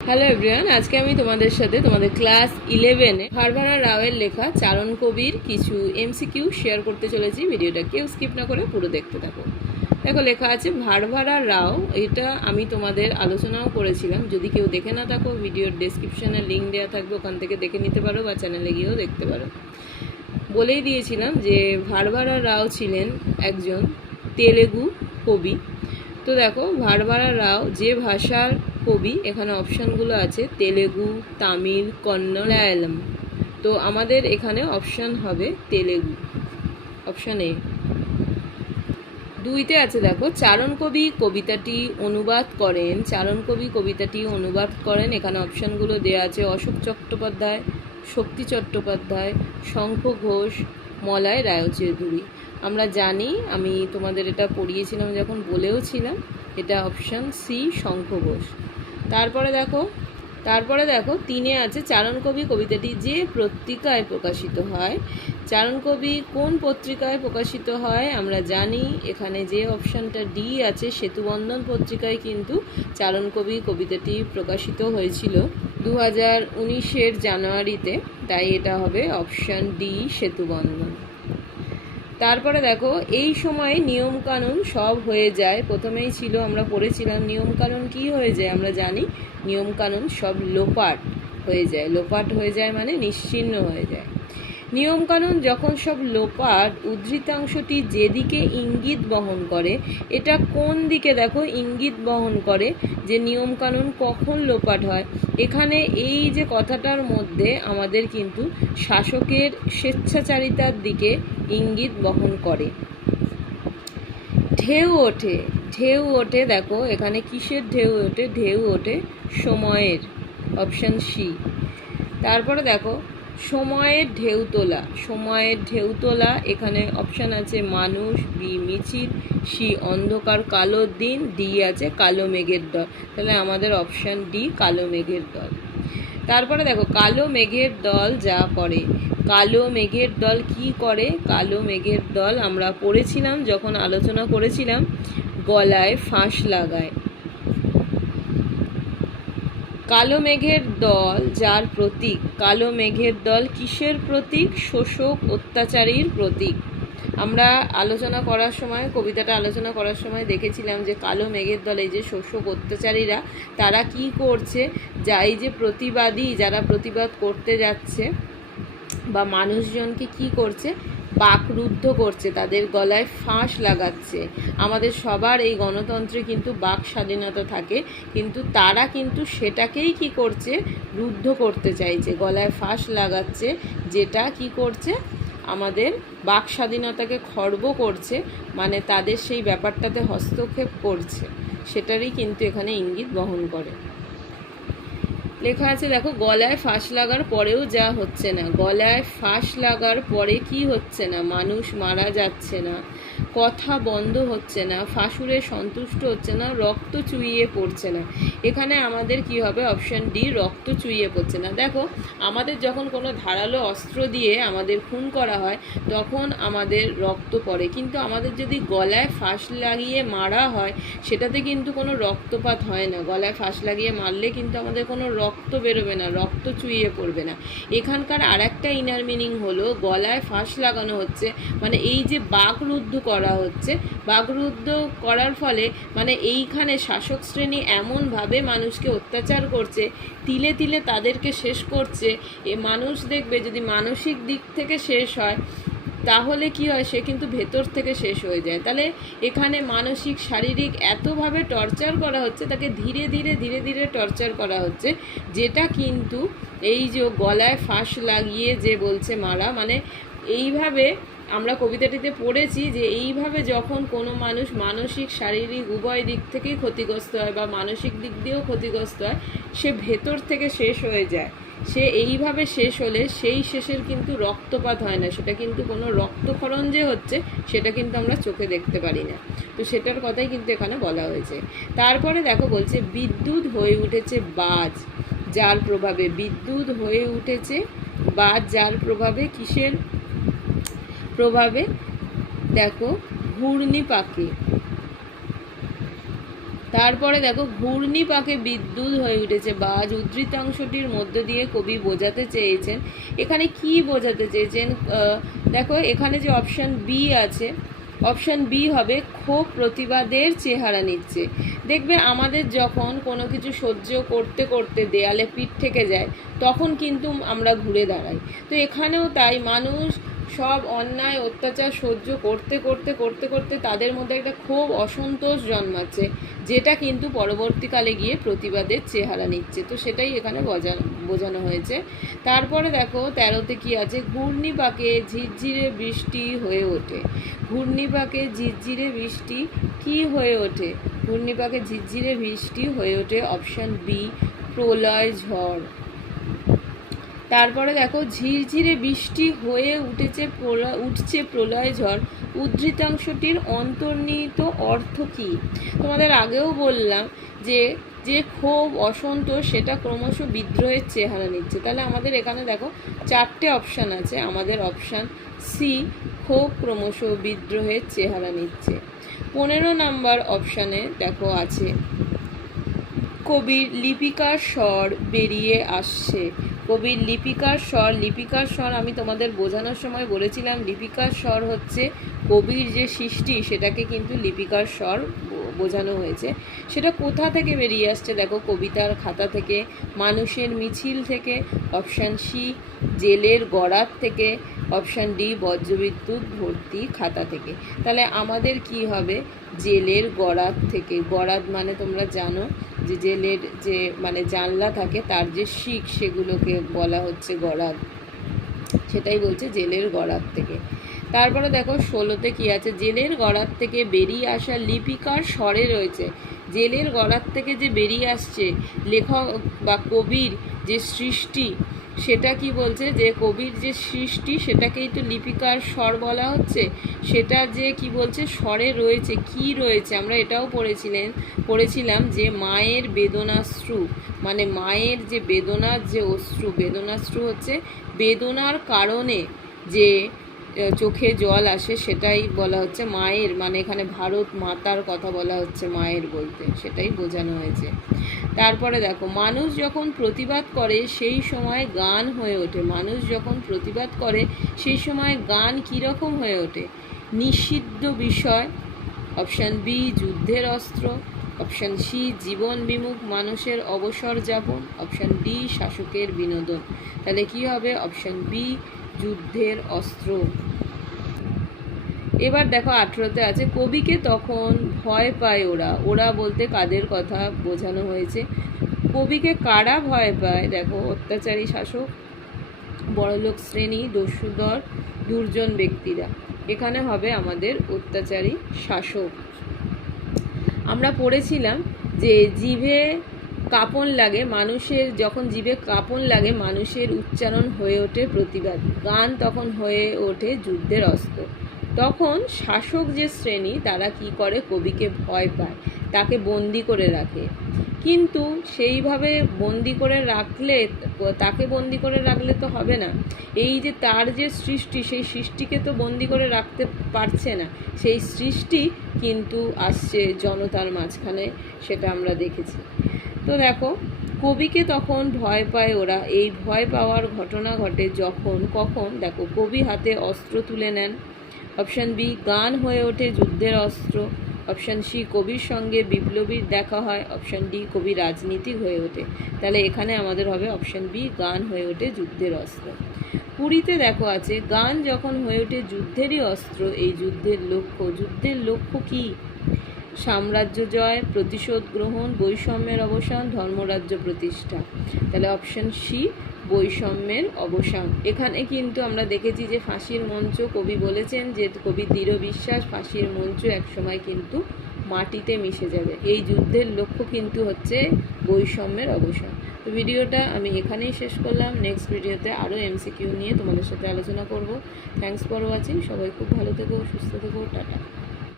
Hello everyone আজকে আমি তোমাদের সাথে তোমাদের ক্লাস ইলেভেনে ভারভারা রাওয়ের লেখা চারণ কবির কিছু এমসিকিউ শেয়ার করতে চলেছি। ভিডিওটা কেউ স্কিপ না করে পুরো দেখতে থাকো। দেখো, লেখা আছে ভারভারা রাও এটা আমি তোমাদের আলোচনাও করেছিলাম। যদি কেউ দেখে না থাকো, ভিডিওর ডেসক্রিপশনে লিঙ্ক দেওয়া থাকবে, ওখান থেকে দেখে নিতে পারো বা চ্যানেলে গিয়েও দেখতে পারো। বলেই দিয়েছিলাম যে ভারভারা রাও ছিলেন একজন তেলেগু কবি। তো দেখো ভারভারা রাও যে ভাষার কবি, এখানে অপশানগুলো আছে, তেলেগু, তামিল কন্নড় মালায়ালাম তো আমাদের এখানে অপশান হবে তেলেগু। Option A. দুইতে আছে দেখো, চারণ কবি কবিতাটি অনুবাদ করেন, চারণ কবি কবিতাটি অনুবাদ করেন, এখানে অপশানগুলো দেওয়া আছে, অশোক চট্টোপাধ্যায়, শক্তি চট্টোপাধ্যায়, শঙ্খ ঘোষ, মলয় রায়চৌধুরী। আমরা জানি, আমি তোমাদের এটা পড়িয়েছিলাম, যখন বলেও ছিলাম এটা অপশান সি, শঙ্খ ঘোষ। তারপরে দেখো তারপরে দেখো, তিনে আছে চারণ কবি কবিতাটি যে পত্রিকায় প্রকাশিত হয়। চারণ কবি কোন পত্রিকায় প্রকাশিত হয় আমরা জানি, এখানে যে অপশানটা ডি আছে, সেতুবন্ধন পত্রিকায় কিন্তু চারণ কবি কবিতাটি প্রকাশিত হয়েছিল দু হাজার উনিশের জানুয়ারিতে, তাই এটা হবে অপশান ডি, সেতুবন্ধন। তারপরে দেখো, এই সময়ে নিয়মকানুন সব হয়ে যায়। প্রথমেই ছিল, আমরা পড়েছিলাম নিয়মকানুন কি হয়ে যায় আমরা জানি? নিয়মকানুন সব লোপাট হয়ে যায়। লোপাট হয়ে যায় মানে নিশ্চিন্ন হয়ে যায়। নিয়মকানুন যখন সব লোপাট, উদ্ধৃতাংশটি যেদিকে ইঙ্গিত বহন করে, এটা কোন দিকে দেখো ইঙ্গিত বহন করে যে নিয়মকানুন কখন লোপাট হয়। এখানে এই যে কথাটার মধ্যে আমাদের কিন্তু শাসকের স্বেচ্ছাচারিতার দিকে ইঙ্গিত বহন করে। ঢেউ ওঠে ঢেউ ওঠে দেখো, এখানে কিসের ঢেউ ওঠে? ঢেউ ওঠে সময়ের অপশান সি তারপরে দেখো সময়ের ঢেউ তোলা। সময়ের ঢেউ তোলা, এখানে অপশান আছে মানুষ, বি মিছিল, সি অন্ধকার, কালো দিন, ডি আছে কালো মেঘের দল। তাহলে আমাদের অপশান ডি কালো মেঘের দল। তারপরে দেখো, কালো মেঘের দল যা করে। কালো মেঘের দল কি করে? কালো মেঘের দল আমরা পড়েছিলাম, যখন আলোচনা করেছিলাম, গলায় ফাঁস লাগায়। কালো মেঘের দল যার প্রতীক? কালো মেঘের দল কিসের প্রতীক? শোষক অত্যাচারীর প্রতীক। আমরা আলোচনা করার সময়, কবিতাটা আলোচনা করার সময় দেখেছিলাম যে কালো মেঘের দলে যে শোষক অত্যাচারীরা, তারা কি করছে? যা, এই যে প্রতিবাদী যারা প্রতিবাদ করতে যাচ্ছে বা মানুষজনকে কি করছে? বাকরুদ্ধ করছে, তাদের গলায় ফাঁস লাগাচ্ছে। আমাদের সবার এই গণতন্ত্রে কিন্তু বাক স্বাধীনতা থাকে, কিন্তু তারা কিন্তু সেটাকেই কি করছে, রুদ্ধ করতে চাইছে। গলায় ফাঁস লাগাচ্ছে, যেটা কি করছে, আমাদের বাক স্বাধীনতাকে খর্ব করছে মানে তাদের সেই ব্যাপারটাতে হস্তক্ষেপ করছে। সেটারই কিন্তু এখানে ইঙ্গিত বহন করে। লেখা আছে, দেখো, গলায় ফাঁস লাগার পরেও যা হচ্ছে না। গলায় ফাঁস লাগার পরে কি হচ্ছে না? মানুষ মারা যাচ্ছে না। কথা বন্ধ হচ্ছে না, ফাঁসুরে সন্তুষ্ট হচ্ছে না, রক্ত চুইয়ে পড়ছে না। এখানে আমাদের কি হবে? অপশান ডি রক্ত চুইয়ে পড়ছে না। দেখো, আমাদের যখন কোনো ধারালো অস্ত্র দিয়ে আমাদের খুন করা হয়, তখন আমাদের রক্ত পড়ে। কিন্তু আমাদের যদি গলায় ফাঁস লাগিয়ে মারা হয়, সেটাতে কিন্তু কোনো রক্তপাত হয় না। গলায় ফাঁস লাগিয়ে মারলে কিন্তু আমাদের কোনো রক্ত বেরোবে না, রক্ত চুইয়ে পড়বে না। এখানকার আর একটা ইনার মিনিং হলো, গলায় ফাঁস লাগানো হচ্ছে। মানে এই যে বাকরুদ্ধ করা হচ্ছে। বাকরুদ্ধ করার ফলে মানে এইখানে শাসক শ্রেণি এমনভাবে মানুষকে অত্যাচার করছে, তিলে তিলে তাদেরকে শেষ করছে। এ মানুষ দেখবে যদি মানসিক দিক থেকে শেষ হয়, তাহলে কি হয়? সে কিন্তু ভেতর থেকে শেষ হয়ে যায়। তাহলে এখানে মানসিক, শারীরিক এতভাবে টর্চার করা হচ্ছে, তাকে ধীরে ধীরে ধীরে ধীরে টর্চার করা হচ্ছে, যেটা কিন্তু এই যে গলায় ফাঁস লাগিয়ে যে বলছে মারা মানে এইভাবে আমরা কবিতাটিতে পড়েছি যে এইভাবে যখন কোনো মানুষ মানসিক, শারীরিক, উভয় দিক থেকেই ক্ষতিগ্রস্ত হয় বা মানসিক দিক দিয়েও ক্ষতিগ্রস্ত হয়, সে ভেতর থেকে শেষ হয়ে যায়। সে এইভাবে শেষ হলে সেই শেষের কিন্তু রক্তপাত হয় না। সেটা কিন্তু কোনো রক্তক্ষরণ যে হচ্ছে, সেটা কিন্তু আমরা চোখে দেখতে পারি না। তো সেটার কথাই কিন্তু এখানে বলা হয়েছে। তারপরে দেখো বলছে, বিদ্যুৎ হয়ে উঠেছে বাজ। যার প্রভাবে বিদ্যুৎ হয়ে উঠেছে বাজ, যার প্রভাবে কিসের প্রভাবে, দেখো, ঘূর্ণি পাকে। তারপরে দেখো ঘূর্ণিপাকে বিদ্যুৎ হয়ে উঠেছে। বাজ উদ্ধৃতাংশটির মধ্য দিয়ে কবি বোঝাতে চেয়েছেন। এখানে কি বোঝাতে চেয়েছেন? দেখো, এখানে যে অপশান বি আছে, অপশান বি হবে, ক্ষোভ প্রতিবাদের চেহারা নিচ্ছে। দেখবে, আমাদের যখন কোনো কিছু সহ্য করতে করতে দেয়ালে পিঠ থেকে যায়, তখন কিন্তু আমরা ঘুরে দাঁড়াই। তো এখানেও তাই, মানুষ সব অন্যায়, অত্যাচার সহ্য করতে করতে করতে করতে তাদের মধ্যে একটা খুব অসন্তোষ জন্মাচ্ছে, যেটা কিন্তু পরবর্তীকালে গিয়ে প্রতিবাদের চেহারা নিচ্ছে। তো সেটাই এখানে বোঝানো হয়েছে। তারপরে দেখো, তেরোতে কি আছে? ঘূর্ণিপাকে ঝিরঝিরে বৃষ্টি হয়ে ওঠে। ঘূর্ণিপাকে ঝিরঝিরে বৃষ্টি কি হয়ে ওঠে? ঘূর্ণিপাকে ঝিরঝিরে বৃষ্টি হয়ে ওঠে অপশান বি, প্রলয় ঝড়। তারপরে দেখো ঝিরঝিরে বৃষ্টি হয়ে উঠেছে প্রলয়, উঠছে প্রলয় ঝড়। উদ্ধৃতাংশটির অন্তর্নিহিত অর্থ কী? তোমাদের আগেও বললাম যে যে ক্ষোভ, অসন্তোষ, সেটা ক্রমশ বিদ্রোহের চেহারা নিচ্ছে। তাহলে আমাদের এখানে দেখো চারটে অপশান আছে। আমাদের অপশান সি ক্ষোভ ক্রমশ বিদ্রোহের চেহারা নিচ্ছে। পনেরো নাম্বার অপশানে দেখো আছে কবির লিপিকার স্বর বেরিয়ে আসছে। কবির লিপিকার স্বর লিপিকার স্বর আমি তোমাদের বোঝানোর সময় বলেছিলাম, লিপিকার স্বর হচ্ছে কবির যে সৃষ্টি, সেটাকে কিন্তু লিপিকার স্বর বোঝানো হয়েছে। সেটা কোথা থেকে বেরিয়ে আসছে? দেখো, কবিতার খাতা থেকে, মানুষের মিছিল থেকে, অপশান সি, জেলের গড়ার থেকে, অপশান ডি, বজ্রবিদ্যুৎ ভর্তি খাতা থেকে। তাহলে আমাদের কি হবে? জেলের গড়াত থেকে। গড়াত মানে তোমরা জানো যে জেলের যে মানে জানলা থাকে, তার যে শিখ সেগুলোকে বলা হচ্ছে গড়াত সেটাই বলছে জেলের গড়াত থেকে। তারপরে দেখো ষোলোতে কি আছে? জেলের গড়ার থেকে বেরিয়ে আসা লিপিকার স্বরে রয়েছে। জেলের গড়ার থেকে যে বেরিয়ে আসছে লেখক বা কবির যে সৃষ্টি, সেটা কি বলছে? যে কবির যে সৃষ্টি, সেটাকেই তো লিপিকার স্বর বলা হচ্ছে। সেটা যে কি বলছে? স্বরে রয়েছে। কি রয়েছে? আমরা এটাও পড়েছিলেন, পড়েছিলাম যে মায়ের বেদনাশ্রু মানে মায়ের যে বেদনার যে অশ্রু, বেদনাশ্রু হচ্ছে বেদনার কারণে যে চোখে জল আসে সেটাই বলা হচ্ছে মায়ের মানে এখানে ভারত মাতার কথা বলা হচ্ছে মায়ের বলতে, সেটাই বোঝানো হয়েছে। তারপরে দেখো, মানুষ যখন প্রতিবাদ করে সেই সময় গান হয়ে ওঠে। মানুষ যখন প্রতিবাদ করে সেই সময় গান কীরকম হয়ে ওঠে? নিষিদ্ধ বিষয়, অপশান বি, যুদ্ধের অস্ত্র, অপশান সি, জীবন বিমুখ মানুষের অবসর যাপন, অপশান ডি, শাসকের বিনোদন। তাহলে কি হবে? অপশান বি যুদ্ধের অস্ত্র। এবার দেখো আঠেরোতে আছে, কবিকে তখন ভয় পায় ওরা। ওরা বলতে কাদের কথা বোঝানো হয়েছে? কবিকে কারা ভয় পায়? দেখো, অত্যাচারী শাসক, বড়লোক শ্রেণি, দস্যুদর, দুর্জন ব্যক্তিরা। এখানে হবে আমাদের অত্যাচারী শাসক। আমরা পড়েছিলাম যে জিভে কাঁপন লাগে, মানুষের যখন জীবে কাঁপন লাগে, মানুষের উচ্চারণ হয়ে ওঠে প্রতিবাদ। গান তখন হয়ে ওঠে যুদ্ধের অস্ত্র। তখন শাসক যে শ্রেণি, তারা কি করে? কবিকে ভয় পায়, তাকে বন্দি করে রাখে। কিন্তু সেইভাবে বন্দি করে রাখলে, তাকে বন্দি করে রাখলে তো হবে না। এই যে তার যে সৃষ্টি, সেই সৃষ্টিকে তো বন্দি করে রাখতে পারছে না। সেই সৃষ্টি কিন্তু আসছে জনতার মাঝখানে, সেটা আমরা দেখেছি। তো দেখো, কবিকে তখন ভয় পায় ওরা। এই ভয় পাওয়ার ঘটনা ঘটে যখন, কখন? দেখো, কবি হাতে অস্ত্র তুলে নেন। অপশান বি, গান হয়ে ওঠে যুদ্ধের অস্ত্র। অপশান সি, কবির সঙ্গে বিপ্লবীর দেখা হয়। অপশান ডি, কবি রাজনীতিক হয়ে ওঠে। তাহলে এখানে আমাদের হবে অপশান বি, গান হয়ে ওঠে যুদ্ধের অস্ত্র। পুরীতে দেখো আছে, গান যখন হয়ে ওঠে যুদ্ধেরই অস্ত্র, এই যুদ্ধের লক্ষ্য। যুদ্ধের লক্ষ্য কী? সাম্রাজ্য জয়, প্রতিশোধ গ্রহণ, বৈষম্যের অবসান, ধর্মরাজ্য প্রতিষ্ঠা। তাহলে অপশন সি বৈষম্যের অবসান। এখানে কিন্তু আমরা দেখেছি যে ফাঁসির মঞ্চ কবি বলেছেন যে কবি দৃঢ় বিশ্বাস, ফাঁসির মঞ্চ একসময় কিন্তু মাটিতে মিশে যাবে। এই যুদ্ধের লক্ষ্য কিন্তু হচ্ছে বৈষম্যের অবসান। তো ভিডিওটা আমি এখানেই শেষ করলাম। নেক্সট ভিডিওতে আরও এমসিকিউ নিয়ে তোমাদের সাথে আলোচনা করব। থ্যাংকস ফর ওয়াচিং সবাই খুব ভালো থেকো, সুস্থ থেকো, টাটা।